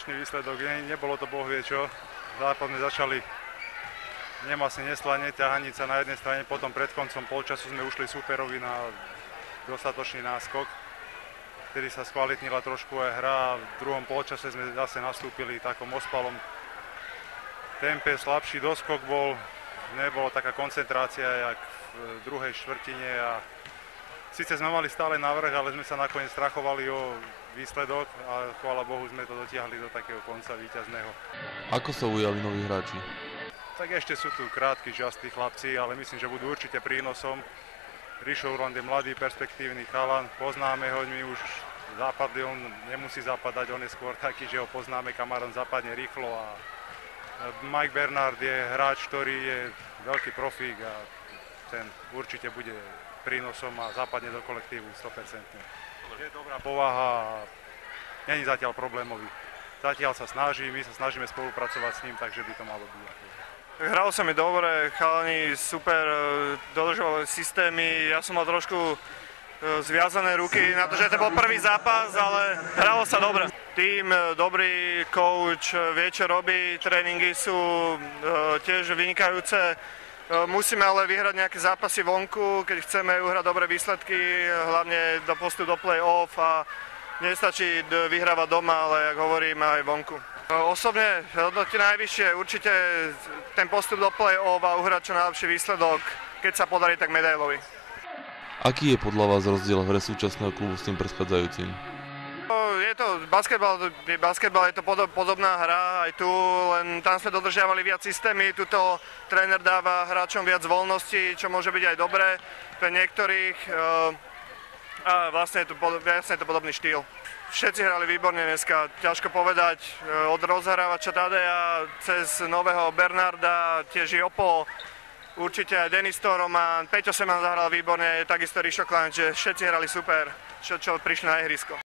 dnešný výsledok, nebolo to boh vie čo. Západ sme začali nemasne neslane, ťahanica na jednej strane, potom pred koncom polčasu sme ušli súperovi na dostatočný náskok, vtedy sa skvalitnila trošku aj hra a v druhom polčase sme zase nastúpili v takom ospalom tempe, slabší doskok bol, nebola taká koncentrácia jak v druhej štvrtine a síce sme mali stále navrch, ale sme sa nakoniec strachovali o výsledok a chvála Bohu sme to dotiahli do takého konca víťazného. Ako sa ujali noví hráči? Tak ešte sú tu krátki, žastí chlapci, ale myslím, že budú určite prínosom. Rišo Urland je mladý, perspektívny chalan, poznáme ho, my už západli, on nemusí zapadať, on je skôr taký, že ho poznáme, kam on zapadne rýchlo a Mike Bernard je hráč, ktorý je veľký profík a ten určite bude prínosom a zapadne do kolektívu 100%. Je dobrá povaha a není zatiaľ problémový. Zatiaľ sa snaží, my sa snažíme spolupracovať s ním, takže by to malo byť. Hralo sa mi dobre, chalani super, dodržovali systémy, ja som mal trošku zviazané ruky na to, že to bol prvý zápas, ale hralo sa dobre. Tým, dobrý coach, vie čo robí, tréningy sú tiež vynikajúce. Musíme ale vyhrať nejaké zápasy vonku, keď chceme uhrať dobré výsledky, hlavne do postup do play-off a nestačí vyhrávať doma, ale jak hovorím, aj vonku. Osobne hodnotí najvyššie určite ten postup do play-off a uhrať čo najlepší výsledok, keď sa podarí tak medailový. Aký je podľa vás rozdiel v hre súčasného klubu s tým predchádzajúcim? Je to basketbal je to podobná hra aj tu, len tam sme dodržiavali viac systémy, tuto tréner dáva hráčom viac voľnosti, čo môže byť aj dobré pre niektorých a vlastne je to podobný štýl. Všetci hrali výborne dneska, ťažko povedať, od rozhrávača Tadeja cez nového Bernarda, tiež Jopo, určite aj Denis Roman, Peťo Seman zahral výborne, takisto Rišo Klein, že všetci hrali super, čo prišli na ihrisko.